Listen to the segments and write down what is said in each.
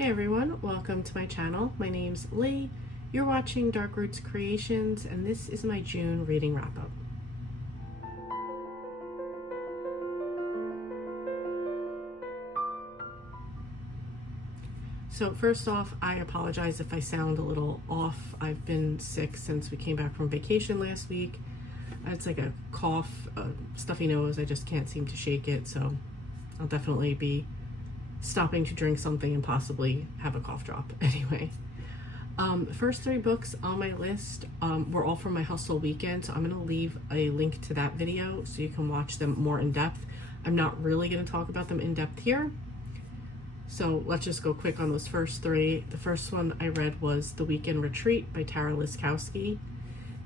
Hey everyone, welcome to my channel. My name's Lee. You're watching Dark Roots Creations, and this is my June reading wrap up. So first off, I apologize if I sound a little off. I've been sick since we came back from vacation last week. It's like a cough, a stuffy nose. I just can't seem to shake it, so I'll definitely be stopping to drink something and possibly have a cough drop anyway. The first three books on my list were all from my hustle weekend, so I'm going to leave a link to that video so you can watch them more in depth. I'm not really going to talk about them in depth here, so let's just go quick on those first three. The first one I read was The Weekend Retreat by Tara Liskowski.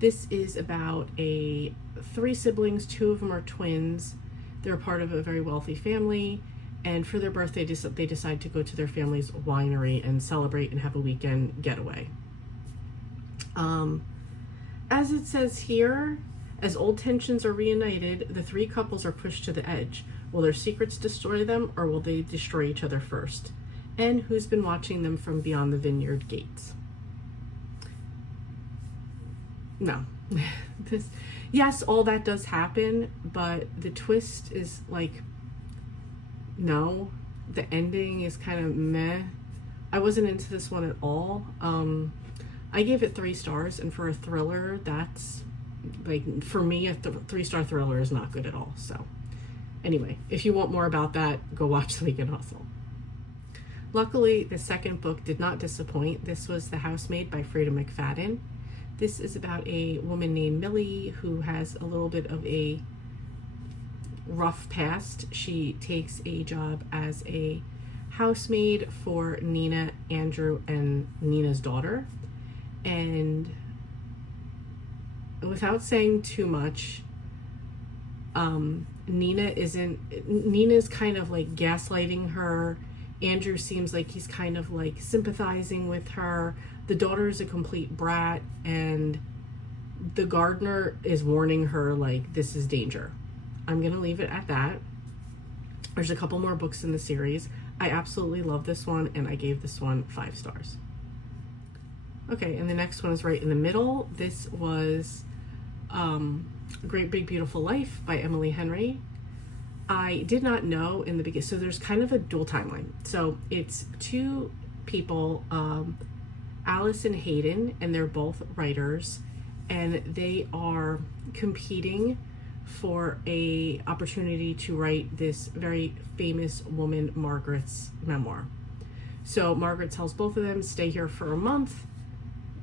This is about three siblings. Two of them are twins. They're part of a very wealthy family, and for their birthday they decide to go to their family's winery and celebrate and have a weekend getaway. As it says here, as old tensions are reunited, the three couples are pushed to the edge. Will their secrets destroy them, or will they destroy each other first? And who's been watching them from beyond the vineyard gates? No. Yes, all that does happen, but the twist is like, no. The ending is kind of meh. I wasn't into this one at all. I gave it 3 stars, and for a thriller, that's like, for me, a 3-star thriller is not good at all. So anyway, if you want more about that, go watch The Weekend Hustle. Luckily, the second book did not disappoint. This was The Housemaid by Frida McFadden. This is about a woman named Millie who has a little bit of a rough past. She takes a job as a housemaid for Nina, Andrew, and Nina's daughter. And without saying too much, Nina's kind of like gaslighting her. Andrew seems like he's kind of like sympathizing with her. The daughter is a complete brat, and the gardener is warning her like, this is danger. I'm gonna leave it at that. There's a couple more books in the series. I absolutely love this one, and I gave this one 5 stars. Okay, and the next one is right in the middle. This was Great Big Beautiful Life by Emily Henry. I did not know in the beginning, so there's kind of a dual timeline. So it's 2 people, Alice and Hayden, and they're both writers, and they are competing for a opportunity to write this very famous woman, Margaret's memoir. So Margaret tells both of them, stay here for a month.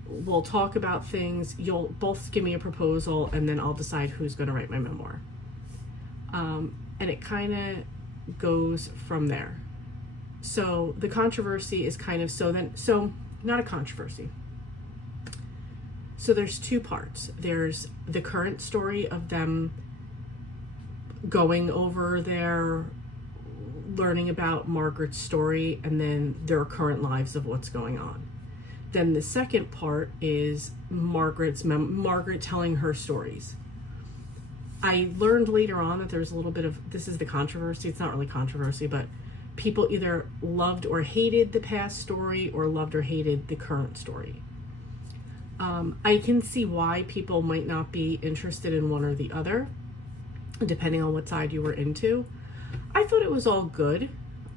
We'll talk about things. You'll both give me a proposal, and then I'll decide who's going to write my memoir. And it kind of goes from there. So the controversy is kind of, so not a controversy. So there's 2 parts. There's the current story of them going over there, learning about Margaret's story, and then their current lives of what's going on. Then the second part is Margaret telling her stories. I learned later on that there's a little bit of, this is the controversy, it's not really controversy, but people either loved or hated the past story or loved or hated the current story. I can see why people might not be interested in one or the other, depending on what side you were into. I thought it was all good.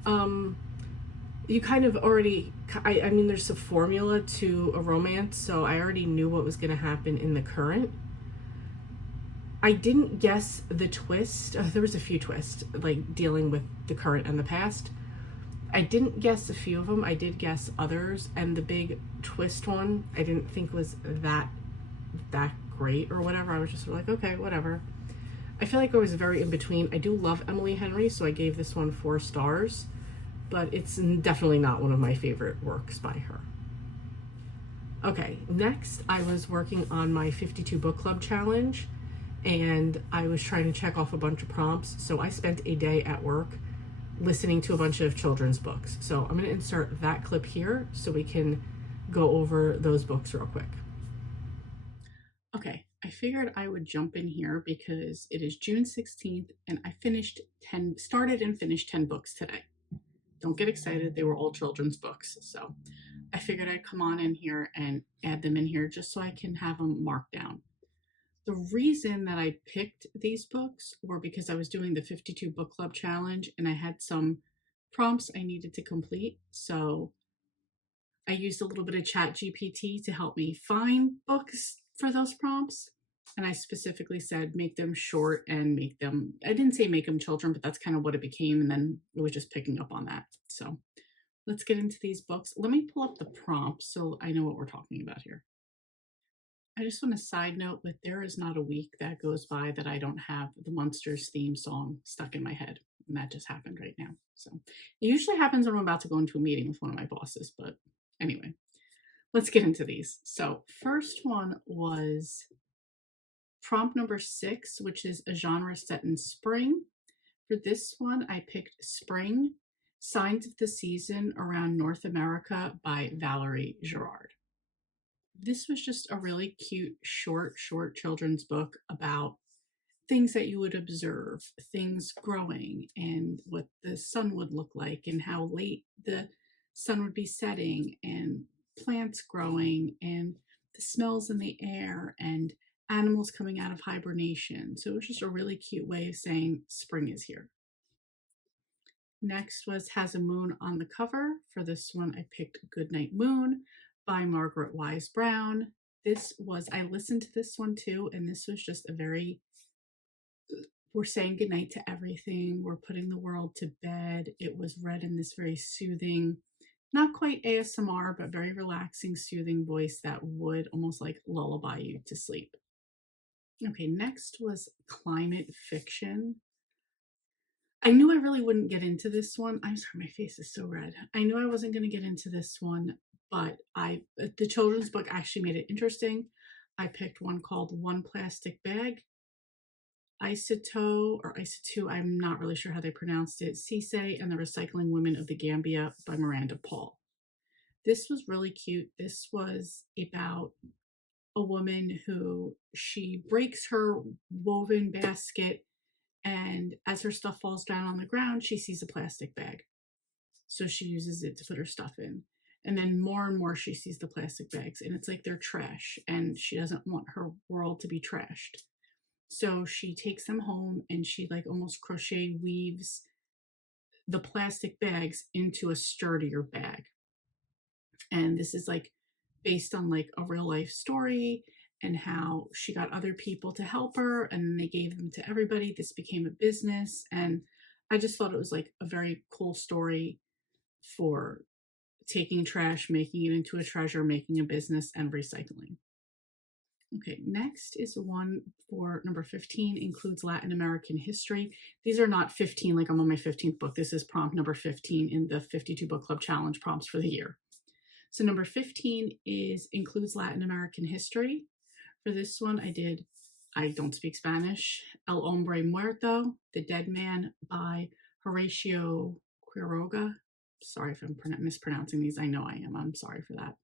You kind of already, I mean, there's a formula to a romance, so I already knew what was going to happen in the current. I didn't guess the twist. There was a few twists, like dealing with the current and the past. I didn't guess a few of them. I did guess others, and the big twist one I didn't think was that great or whatever. I was just sort of like, okay, whatever. I feel like I was very in between. I do love Emily Henry, so I gave this one 4 stars, but it's definitely not one of my favorite works by her. Okay, next I was working on my 52 book club challenge, and I was trying to check off a bunch of prompts, so I spent a day at work listening to a bunch of children's books. So I'm going to insert that clip here so we can go over those books real quick. Okay, I figured I would jump in here because it is June 16th and I started and finished 10 books today. don't get excited. They were all children's books. So I figured I'd come on in here and add them in here just so I can have them marked down. The reason that I picked these books were because I was doing the 52 book club challenge and I had some prompts I needed to complete. So I used a little bit of Chat GPT to help me find books for those prompts. And I specifically said, make them short and make them, I didn't say make them children, but that's kind of what it became. And then it was just picking up on that. So let's get into these books. Let me pull up the prompts so I know what we're talking about here. I just want to side note that there is not a week that goes by that I don't have the Munsters theme song stuck in my head. And that just happened right now. So it usually happens when I'm about to go into a meeting with one of my bosses. But anyway, let's get into these. So first one was prompt number 6, which is a genre set in spring. For this one, I picked Spring, Signs of the Season Around North America by Valerie Girard. This was just a really cute, short children's book about things that you would observe, things growing and what the sun would look like and how late the sun would be setting and plants growing and the smells in the air and animals coming out of hibernation. So it was just a really cute way of saying spring is here. Next was Has a Moon on the Cover. For this one, I picked Goodnight Moon by Margaret Wise Brown. I listened to this one too, and this was just a very, we're saying goodnight to everything. We're putting the world to bed. It was read in this very soothing, not quite ASMR, but very relaxing, soothing voice that would almost like lullaby you to sleep. Okay, next was Climate Fiction. I knew I really wouldn't get into this one. I'm sorry, my face is so red. I knew I wasn't going to get into this one, but the children's book actually made it interesting. I picked one called One Plastic Bag. Isatou, I'm not really sure how they pronounced it, Cisse and the Recycling Women of the Gambia by Miranda Paul. This was really cute. This was about a woman who she breaks her woven basket, and as her stuff falls down on the ground, she sees a plastic bag. So she uses it to put her stuff in. And then more and more she sees the plastic bags, and it's like they're trash, and she doesn't want her world to be trashed. So she takes them home and she like almost crochet weaves the plastic bags into a sturdier bag. And this is like based on like a real life story and how she got other people to help her and they gave them to everybody. This became a business. And I just thought it was like a very cool story for taking trash, making it into a treasure, making a business, and recycling. Okay, next is one for number 15, includes Latin American history. These are not 15 like I'm on my 15th book. This is prompt number 15 in the 52 Book Club Challenge prompts for the year. So number 15 includes Latin American history. For this one, I don't speak Spanish, El Hombre Muerto, The Dead Man by Horacio Quiroga. Sorry if I'm mispronouncing these. I know I am. I'm sorry for that.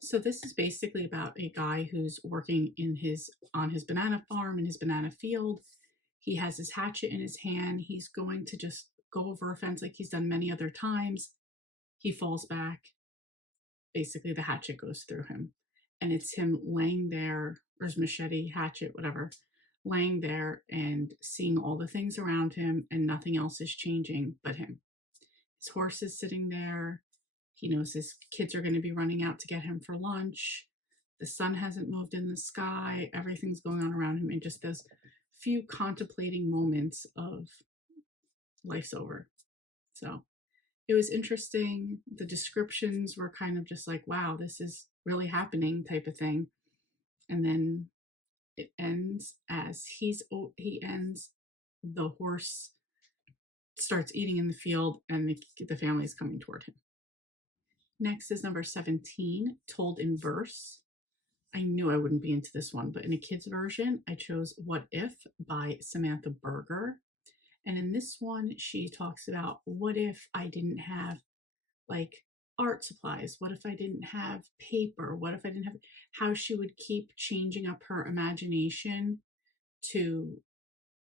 So this is basically about a guy who's working on his banana farm in his banana field. He has his hatchet in his hand. He's going to just go over a fence like he's done many other times. He falls back. Basically, the hatchet goes through him. And it's him laying there, or his machete, hatchet, whatever, laying there and seeing all the things around him, and nothing else is changing but him. His horse is sitting there. He knows his kids are going to be running out to get him for lunch. The sun hasn't moved in the sky. Everything's going on around him. And just those few contemplating moments of life's over. So it was interesting. The descriptions were kind of just like, wow, this is really happening type of thing. And then it ends as the horse starts eating in the field and the family is coming toward him. Next is number 17, Told in Verse. I knew I wouldn't be into this one, but in a kid's version, I chose What If by Samantha Berger. And in this one, she talks about what if I didn't have like art supplies? What if I didn't have paper? What if I didn't have, how she would keep changing up her imagination to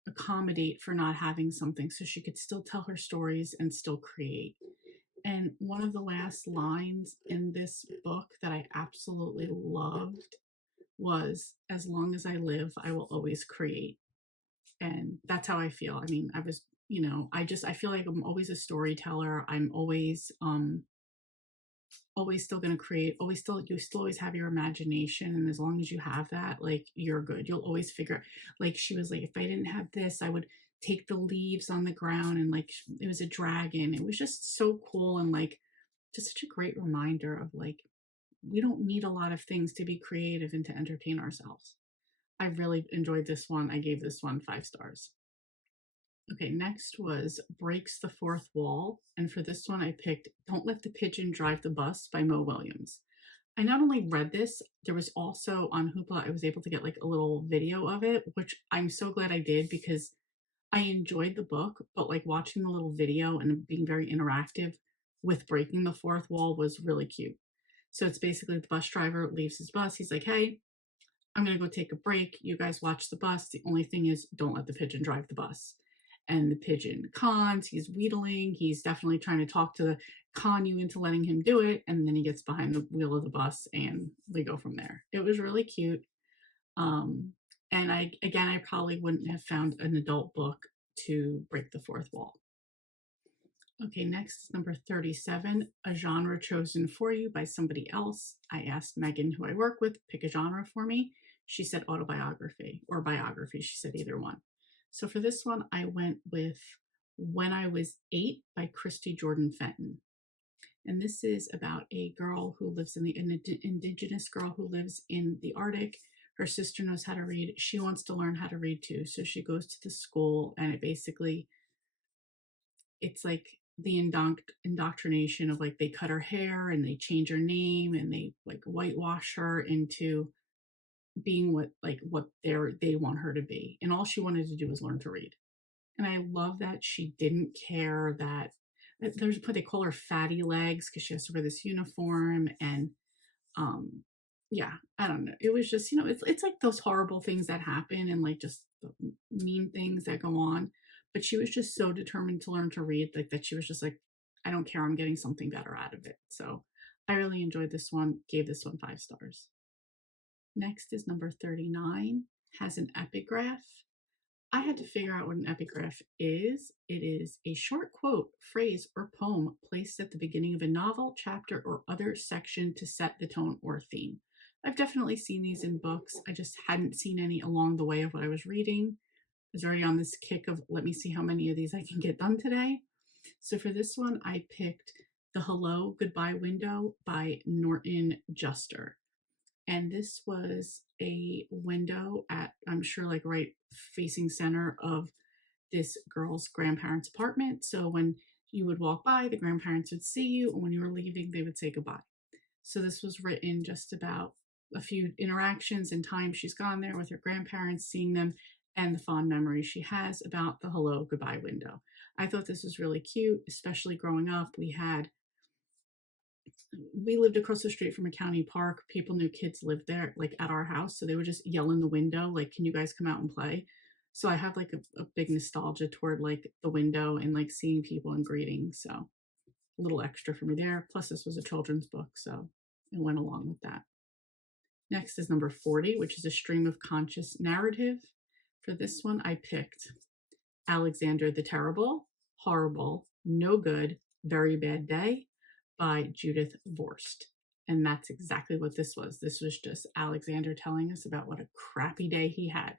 accommodate for not having something so she could still tell her stories and still create. And one of the last lines in this book that I absolutely loved was, "As long as I live, I will always create." And that's how I feel. I mean, I was, I feel like I'm always a storyteller. I'm always still going to create, you still always have your imagination. And as long as you have that, like, you're good. You'll always figure, like, she was like, if I didn't have this, I would take the leaves on the ground, and like, it was a dragon. It was just so cool. And like, just such a great reminder of like, we don't need a lot of things to be creative and to entertain ourselves. I really enjoyed this one. I gave this one 5 stars. Okay, next was Breaks the Fourth Wall. And for this one, I picked Don't Let the Pigeon Drive the Bus by Mo Williams. I not only read this, there was also on Hoopla, I was able to get like a little video of it, which I'm so glad I did because I enjoyed the book, but like watching the little video and being very interactive with breaking the fourth wall was really cute. So it's basically the bus driver leaves his bus. He's like, hey, I'm going to go take a break. You guys watch the bus. The only thing is, don't let the pigeon drive the bus. And the pigeon cons, he's wheedling. He's definitely trying to con you into letting him do it. And then he gets behind the wheel of the bus and they go from there. It was really cute. And I probably wouldn't have found an adult book to break the fourth wall. Okay, next is number 37, A Genre Chosen for You by Somebody Else. I asked Megan, who I work with, pick a genre for me. She said autobiography or biography. She said either one. So for this one, I went with When I Was 8 by Christy Jordan Fenton. And this is about a girl who lives an indigenous girl who lives in the Arctic. Her sister knows how to read. She wants to learn how to read too. So she goes to the school, and it's like the indoctrination of like, they cut her hair and they change her name and they like whitewash her into being what they want her to be. And all she wanted to do was learn to read. And I love that she didn't care that there's what they call her fatty legs because she has to wear this uniform. And yeah, I don't know. It was just, it's like those horrible things that happen and like just mean things that go on. But she was just so determined to learn to read, like that she was just like, I don't care, I'm getting something better out of it. So I really enjoyed this one, gave this one 5 stars. Next is number 39, Has an Epigraph. I had to figure out what an epigraph is. It is a short quote, phrase, or poem placed at the beginning of a novel, chapter, or other section to set the tone or theme. I've definitely seen these in books. I just hadn't seen any along the way of what I was reading. I was already on this kick of, let me see how many of these I can get done today. So for this one, I picked The Hello Goodbye Window by Norton Juster. And this was a window at, I'm sure, like right facing center of this girl's grandparents' apartment. So when you would walk by, the grandparents would see you, and when you were leaving, they would say goodbye. So this was written just about a few interactions and times she's gone there with her grandparents, seeing them, and the fond memories she has about the hello goodbye window. I thought this was really cute, especially growing up. We lived across the street from a county park. People knew kids lived there, like at our house. So they would just yell in the window, like, can you guys come out and play? So I have like a big nostalgia toward like the window and like seeing people and greeting. So a little extra for me there. Plus this was a children's book, so it went along with that. Next is number 40, which is a stream of conscious narrative. For this one, I picked Alexander the Terrible, Horrible, No Good, Very Bad Day by Judith Vorst. And that's exactly what this was. This was just Alexander telling us about what a crappy day he had.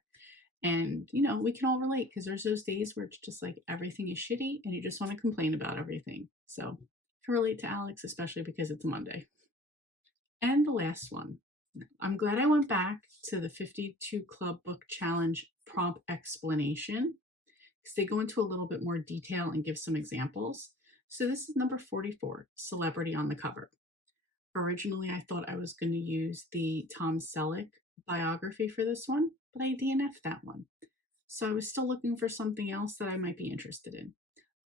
And, we can all relate because there's those days where it's just like everything is shitty and you just want to complain about everything. So I can relate to Alex, especially because it's Monday. And the last one. I'm glad I went back to the 52 Club Book Challenge prompt explanation because they go into a little bit more detail and give some examples. So this is number 44, Celebrity on the Cover. Originally, I thought I was going to use the Tom Selleck biography for this one, but I DNF'd that one. So I was still looking for something else that I might be interested in.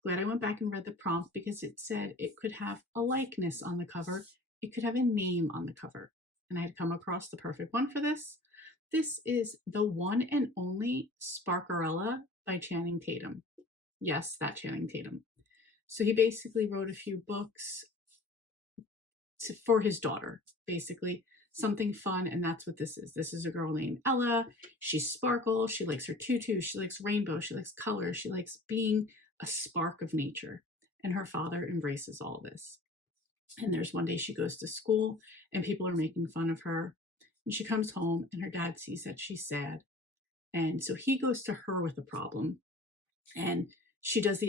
Glad I went back and read the prompt because it said it could have a likeness on the cover. It could have a name on the cover. And I had come across the perfect one for this. This is The One and Only Sparkerella by Channing Tatum. Yes, that Channing Tatum. So he basically wrote a few books for his daughter, basically something fun. And that's what this is. This is a girl named Ella. She's sparkle. She likes her tutu. She likes rainbow. She likes color. She likes being a spark of nature. And her father embraces all this. And there's one day she goes to school and people are making fun of her. And she comes home and her dad sees that she's sad. And so he goes to her with a problem. And she does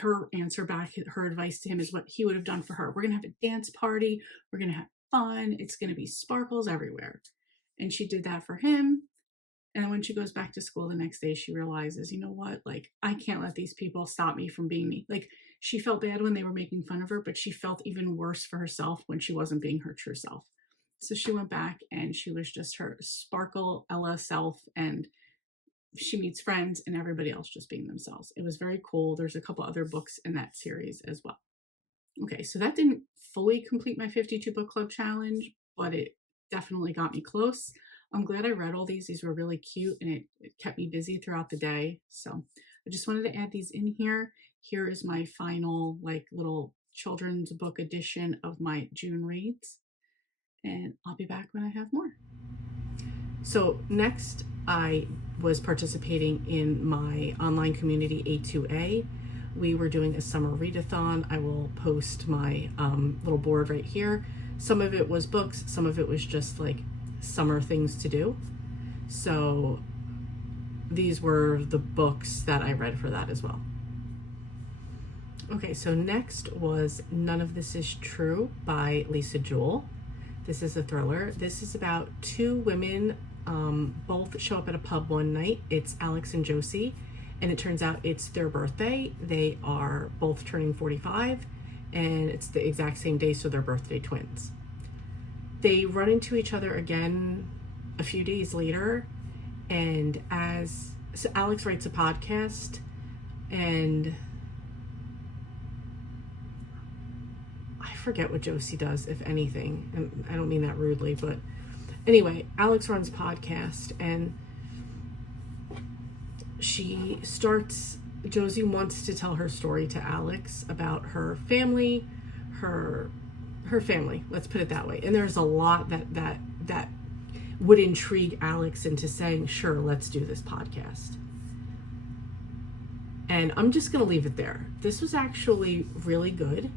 her answer back, her advice to him is what he would have done for her. We're going to have a dance party. We're going to have fun. It's going to be sparkles everywhere. And she did that for him. And when she goes back to school the next day, she realizes, you know what? Like, I can't let these people stop me from being me. Like, she felt bad when they were making fun of her, but she felt even worse for herself when she wasn't being her true self. So she went back and she was just her sparkle Ella self, and she meets friends and everybody else just being themselves. It was very cool. There's a couple other books in that series as well. Okay, so that didn't fully complete my 52 book club challenge, but it definitely got me close. I'm glad I read all these. These were really cute and it kept me busy throughout the day. So I just wanted to add these in here. Here is my final like little children's book edition of my June reads. And I'll be back when I have more. So next, I was participating in my online community A2A. We were doing a summer readathon. I will post my little board right here. Some of it was books, some of it was just like summer things to do. So these were the books that I read for that as well. Okay, so next was None of This Is True by Lisa Jewell. This is a thriller. This is about two women, both show up at a pub one night. It's Alex and Josie, and it turns out it's their birthday. They are both turning 45, and it's the exact same day, so they're birthday twins. They run into each other again a few days later, and so Alex writes a podcast, and I forget what Josie does, if anything, and I don't mean that rudely, but anyway, Alex runs a podcast, and Josie wants to tell her story to Alex about her family, her family, let's put it that way. And there's a lot that would intrigue Alex into saying, sure, let's do this podcast. And I'm just going to leave it there. This was actually really good.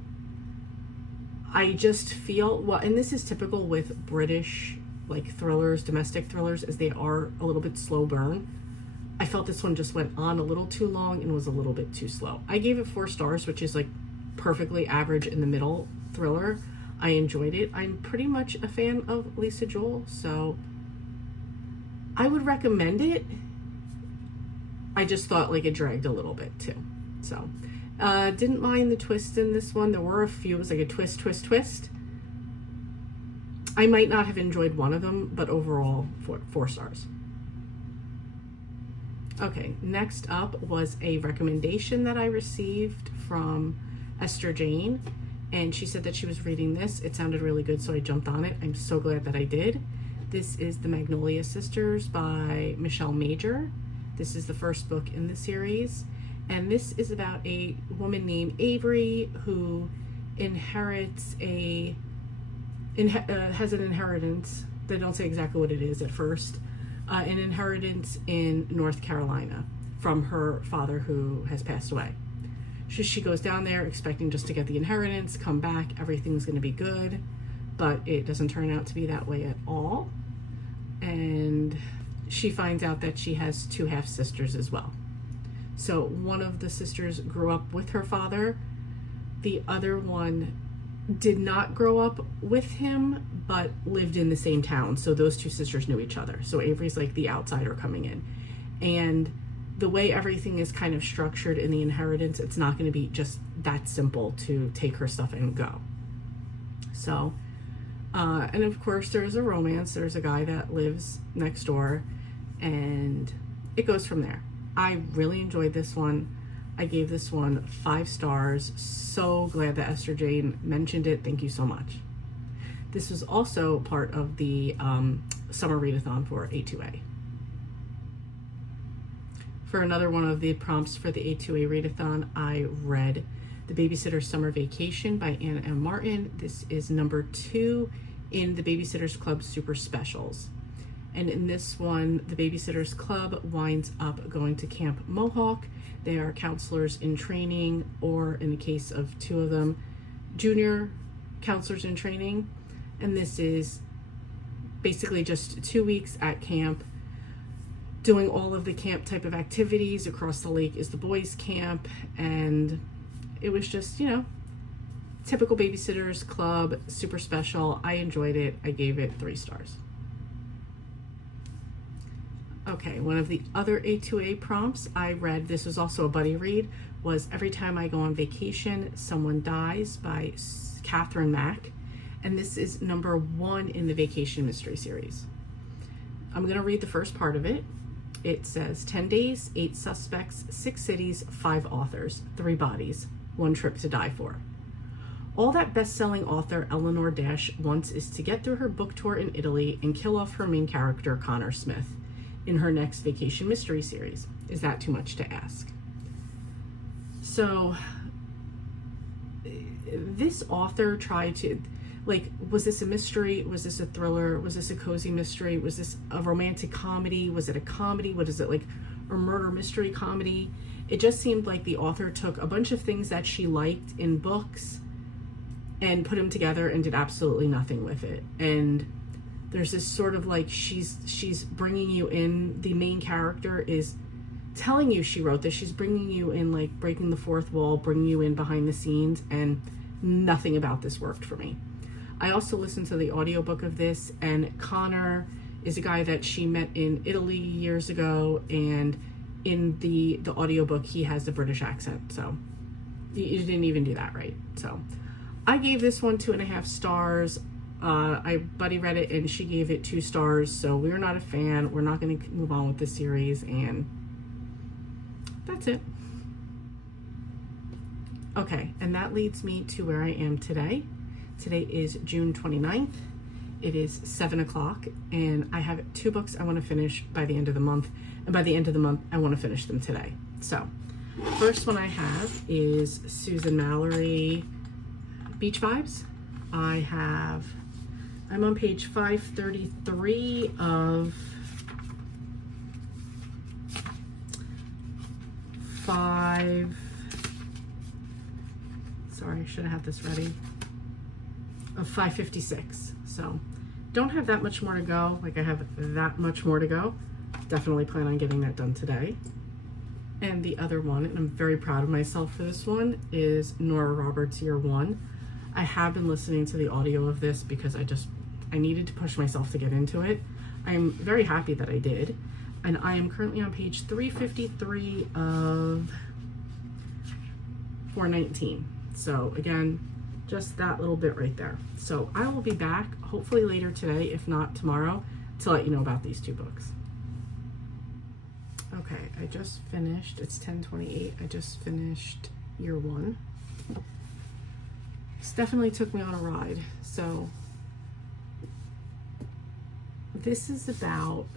I just feel, well, and this is typical with British like thrillers, domestic thrillers, as they are a little bit slow burn. I felt this one just went on a little too long and was a little bit too slow. I gave it 4 stars, which is like perfectly average in the middle thriller. I enjoyed it. I'm pretty much a fan of Lisa Jewell, so I would recommend it. I just thought like it dragged a little bit too. So didn't mind the twist in this one. There were a few. It was like a twist. I might not have enjoyed one of them, but overall 4 stars. Okay, next up was a recommendation that I received from Esther Jane, and she said that she was reading this. It sounded really good, so I jumped on it. I'm so glad that I did. This is The Magnolia Sisters by Michelle Major. This is the first book in the series, and this is about a woman named Avery who inherits has an inheritance. They don't say exactly what it is at first. An inheritance in North Carolina from her father who has passed away. She goes down there expecting just to get the inheritance, come back, everything's going to be good, but it doesn't turn out to be that way at all. And she finds out that she has 2 half-sisters as well. So one of the sisters grew up with her father. The other one did not grow up with him, but lived in the same town. So those 2 sisters knew each other. So Avery's like the outsider coming in. And the way everything is kind of structured in the inheritance, it's not going to be just that simple to take her stuff and go. So, and of course there's a romance. There's a guy that lives next door, and it goes from there. I really enjoyed this one. I gave this one 5 stars. So glad that Esther Jane mentioned it. Thank you so much. This was also part of the summer readathon for A2A. For another one of the prompts for the A2A readathon, I read The Babysitter's Summer Vacation by Anna M. Martin. This is number 2 in the Babysitters Club Super Specials. And in this one, the Babysitters Club winds up going to Camp Mohawk. They are counselors in training, or in the case of 2 of them, junior counselors in training. And this is basically just 2 weeks at camp, doing all of the camp type of activities. Across the lake is the boys' camp, and it was just, typical Babysitters Club, super special. I enjoyed it. I gave it 3 stars. Okay, one of the other A2A prompts I read, this was also a buddy read, was Every Time I Go on Vacation, Someone Dies by Catherine Mack. And this is number 1 in the Vacation Mystery Series. I'm going to read the first part of it. It says, 10 days, 8 suspects, 6 cities, 5 authors, 3 bodies, 1 trip to die for. All that best-selling author Eleanor Dash wants is to get through her book tour in Italy and kill off her main character, Connor Smith, in her next Vacation Mystery Series. Is that too much to ask? So, this author tried to, was this a mystery? Was this a thriller? Was this a cozy mystery? Was this a romantic comedy? Was it a comedy? What is it, a murder mystery comedy? It just seemed like the author took a bunch of things that she liked in books and put them together and did absolutely nothing with it. And there's this sort of she's bringing you in, the main character is telling you she wrote this, she's bringing you in, breaking the fourth wall, bringing you in behind the scenes, and nothing about this worked for me. I also listened to the audiobook of this, and Connor is a guy that she met in Italy years ago, and in the audiobook he has the British accent, so you didn't even do that right. So I gave this one 2.5 stars. Buddy read it and she gave it 2 stars, so we're not a fan. We're not going to move on with the series, and that's it. Okay, and that leads me to where I am today. Today is June 29th. It is 7 o'clock, and I have 2 books I want to finish by the end of the month, and by the end of the month, I want to finish them today. So, first one I have is Susan Mallory, Beach Vibes. I'm on page 533 of 5, sorry, I should have had this ready, of 556. So don't have that much more to go. I have that much more to go. Definitely plan on getting that done today. And the other one, and I'm very proud of myself for this one, is Nora Roberts' Year One. I have been listening to the audio of this because I needed to push myself to get into it. I'm very happy that I did. And I am currently on page 353 of 419. So again, just that little bit right there. So I will be back hopefully later today, if not tomorrow, to let you know about these 2 books. Okay, I just finished, it's 10:28. I just finished Year One. This definitely took me on a ride. So this is about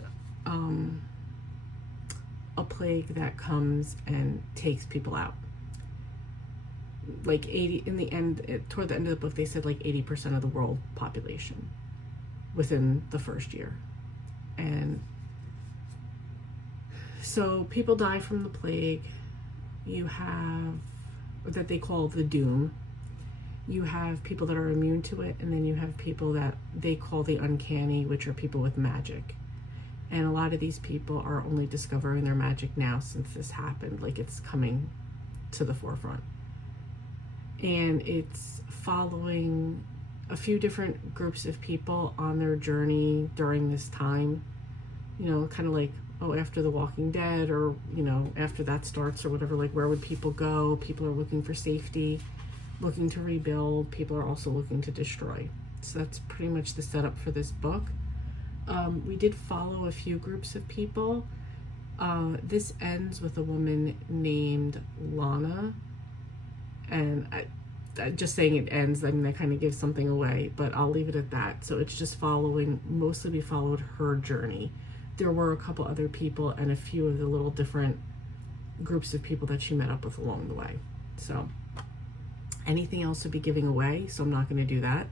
a plague that comes and takes people out. 80 in the end, toward the end of the book, they said 80% of the world population within the first year. And so people die from the plague. You have that they call the doom. You have people that are immune to it, and then you have people that they call the uncanny, which are people with magic. And a lot of these people are only discovering their magic now since this happened. It's coming to the forefront. And it's following a few different groups of people on their journey during this time. Kind of after The Walking Dead, or, after that starts or whatever, where would people go? People are looking for safety, looking to rebuild. People are also looking to destroy. So that's pretty much the setup for this book. We did follow a few groups of people. This ends with a woman named Lana, and just saying it ends, that kind of gives something away, but I'll leave it at that. So it's just mostly we followed her journey. There were a couple other people and a few of the little different groups of people that she met up with along the way. So Anything else would be giving away, so I'm not going to do that.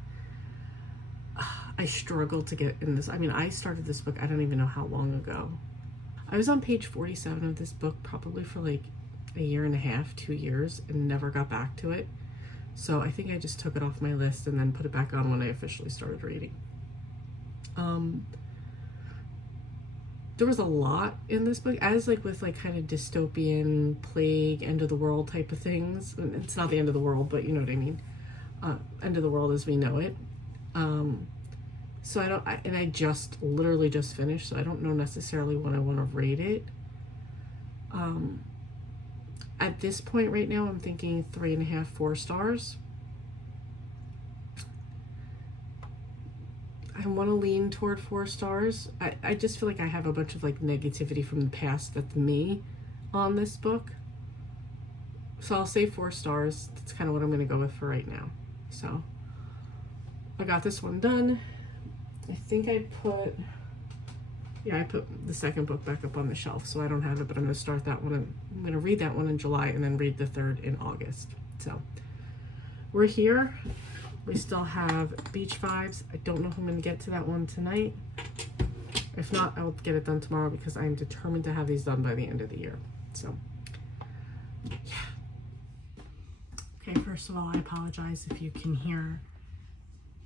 I struggled to get in this. I mean, I started this book, I don't even know how long ago. I was on page 47 of this book probably for like a year and a half, 2 years, and never got back to it. So I think I just took it off my list and then put it back on when I officially started reading. There was a lot in this book, as like with like kind of dystopian, plague, end of the world type of things. It's not the end of the world, but you know what I mean. End of the world as we know it. So I just literally just finished, so I don't know necessarily when I want to rate it. At this point right now, I'm thinking 3.5, 4 stars. I want to lean toward 4 stars. I just feel like I have a bunch of like negativity from the past that's me on this book. So I'll say 4 stars. That's kind of what I'm going to go with for right now. So I got this one done. I think I put the second book back up on the shelf, so I don't have it, but I'm going to start that one. I'm going to read that one in July and then read the third in August. So we're here. We still have Beach Vibes. I don't know if I'm going to get to that one tonight. If not, I will get it done tomorrow because I'm determined to have these done by the end of the year. So, yeah. Okay, first of all, I apologize if you can hear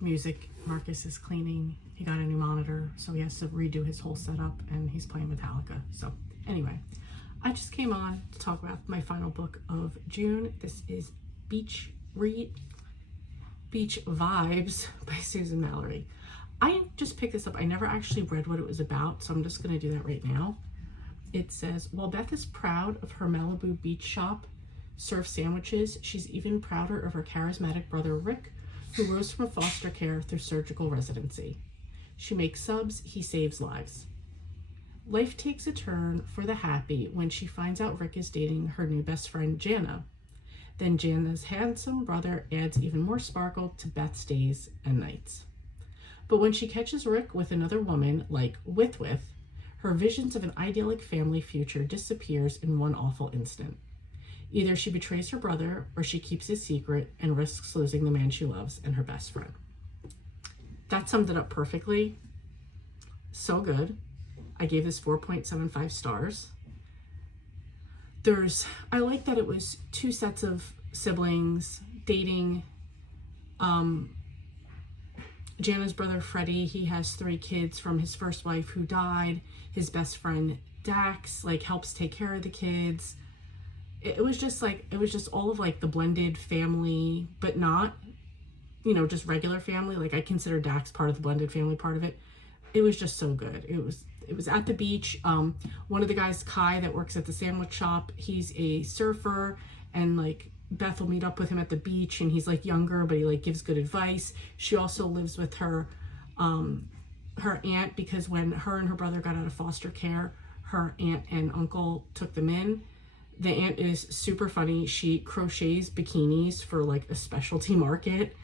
music. Marcus is cleaning. He got a new monitor, so he has to redo his whole setup, and he's playing Metallica. So, anyway, I just came on to talk about my final book of June. This is Beach Vibes by Susan Mallory. I just picked this up. I never actually read what it was about, so I'm just going to do that right now. It says, while Beth is proud of her Malibu beach shop, serves sandwiches, she's even prouder of her charismatic brother Rick, who rose from foster care through surgical residency. She makes subs, he saves lives. Life takes a turn for the happy when she finds out Rick is dating her new best friend, Jana. Then Jana's handsome brother adds even more sparkle to Beth's days and nights. But when she catches Rick with another woman, like with, her visions of an idyllic family future disappears in one awful instant. Either she betrays her brother or she keeps his secret and risks losing the man she loves and her best friend. That summed it up perfectly. So good. I gave this 4.75 stars. I like that it was 2 sets of siblings dating. Jana's brother Freddie, he has 3 kids from his first wife who died. His best friend Dax like helps take care of the kids. It was just all of like the blended family, but not, just regular family. Like I consider Dax part of the blended family part of it. It was just so good. It was at the beach. One of the guys, Kai, that works at the sandwich shop, he's a surfer, and like Beth will meet up with him at the beach, and he's like younger, but he like gives good advice. She also lives with her aunt, because when her and her brother got out of foster care, her aunt and uncle took them in. The aunt is super funny. She crochets bikinis for like a specialty market.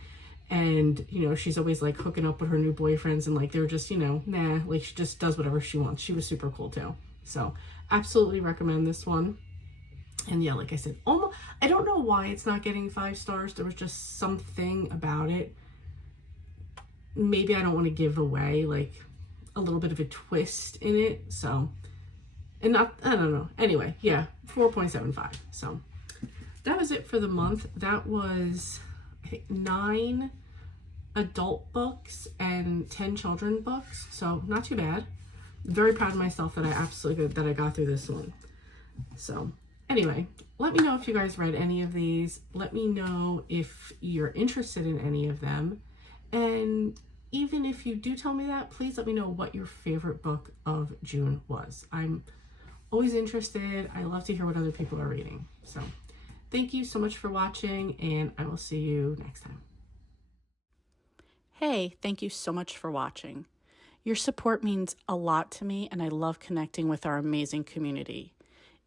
And, she's always like hooking up with her new boyfriends, and like, they're just, like she just does whatever she wants. She was super cool too. So absolutely recommend this one. And yeah, like I said, I don't know why it's not getting 5 stars. There was just something about it. Maybe I don't want to give away like a little bit of a twist in it. So, I don't know. Anyway, yeah, 4.75. So that was it for the month. That was, I think, 9 adult books and 10 children books. So not too bad. Very proud of myself that I got through this one. So anyway, let me know if you guys read any of these. Let me know if you're interested in any of them. And even if you do tell me that, please let me know what your favorite book of June was. I'm always interested. I love to hear what other people are reading. So thank you so much for watching, and I will see you next time. Hey, thank you so much for watching. Your support means a lot to me, and I love connecting with our amazing community.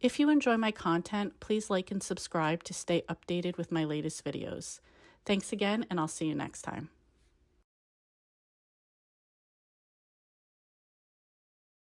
If you enjoy my content, please like and subscribe to stay updated with my latest videos. Thanks again, and I'll see you next time.